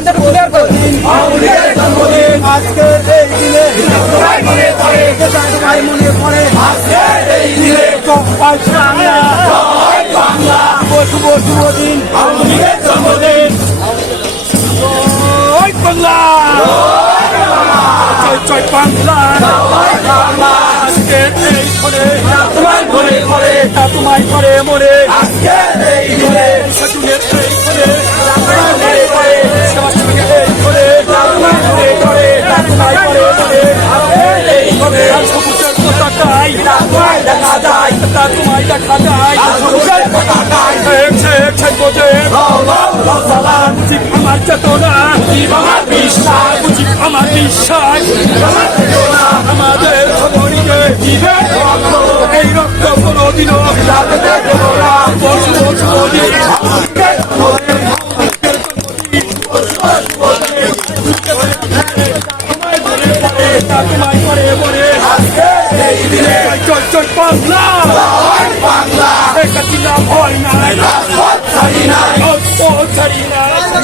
জনগণদের clear করো আজকের এই দিনে ভাই মনে পড়ে। এই দিনে জয় বাংলা শুভ শুভ দিন জন্মদিন জয় বাংলা। জয় জয় বাংলা। এই ঘরে তোমায় ঘরে ঘরে তোমায় ঘরে মরে। পতাকায় দেখা যায় তা তোমায় দেখা যায় সবুজের পতাকায় এক সে এক সে বোঝে সালাম আমার চেতনা আমার বিশ্বাস জীব আমার বিশ্বাস আমাদের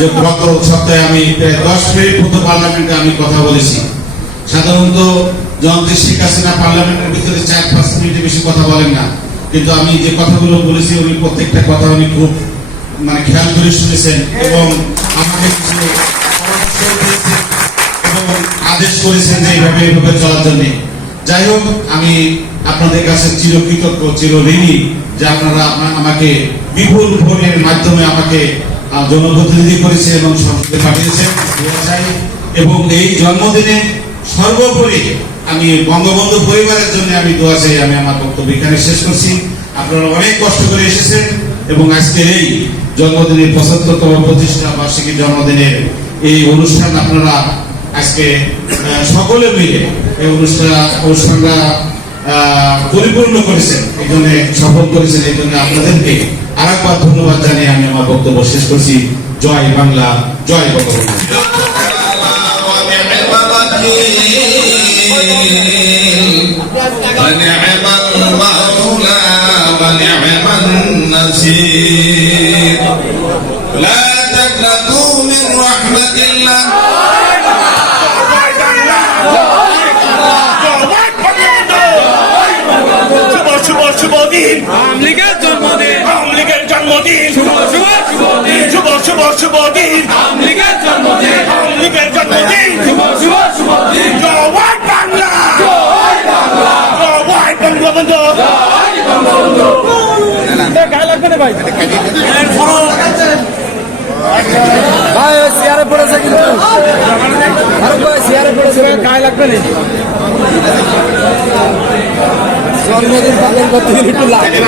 যে গত সপ্তাহে আমি প্রায় দশ মিনিট মতো পার্লামেন্টে আমি কথা বলেছি। সাধারণত যন্ত্রী শেখ হাসিনা পার্লামেন্টের ভিতরে চার পাঁচ মিনিটের বেশি কথা বলেন না। কিন্তু আমি যে কথাগুলো বলেছি, উনি প্রত্যেকটা কথা উনি খুব মানে খেয়াল করে শুনেছেন এবং আমাকে আদেশ করেছেন যে এইভাবে এইভাবে চলার জন্য। যাই হোক, আমি আপনাদের কাছে চিরকৃতজ্ঞ, চিরঋণী যে আপনারা আপনা- আমাকে বিপুল ভোটের মাধ্যমে আমাকে জনপ্রতিনিধি করেছে এবং সংসদে পাঠিয়েছেন এবং এই জন্মদিনে সর্বোপরি আমি বঙ্গবন্ধু পরিবারের জন্য আমি দোয়া চাই, আমি আমার বক্তব্য এখানে শেষ করছি। আপনারা অনেক কষ্ট করে এসেছেন এবং আজকের এই জন্মদিনের পঁচাত্তরতম প্রতিষ্ঠা বার্ষিকী জন্মদিনের এই অনুষ্ঠান আপনারা আজকে আহ, সকলে মিলে এই অনুষ্ঠান অনুষ্ঠানটা আহ, পরিপূর্ণ করেছেন এই জন্য সফল করেছেন এই জন্য আপনাদেরকে আর একবার ধন্যবাদ জানিয়ে আমি আমার বক্তব্য শেষ করছি জয় বাংলা জয় বঙ্গবন্ধু ونعم المولى ونعم النصير لا تقنطوا من رحمة الله জন্মদিন। শুভ শুভ শুভ দিন। শুভ শুভ শুভ দিন। আমলিগের জন্মদিন। আওয়ামী লীগের জন্মদিন। শুভ শুভ শুভ দিন। জয় বাংলা। জয় বাংলা। জয় বঙ্গবন্ধু। জয় বঙ্গবন্ধু। গায়ে লাগবে না ভাই? ভাই চেয়ারে পড়েছে কিন্তু। আরে ভাই চেয়ারে পড়েছে। গায়ে লাগবে না। জন্মদিন পালন করতে গেলে একটু লাগে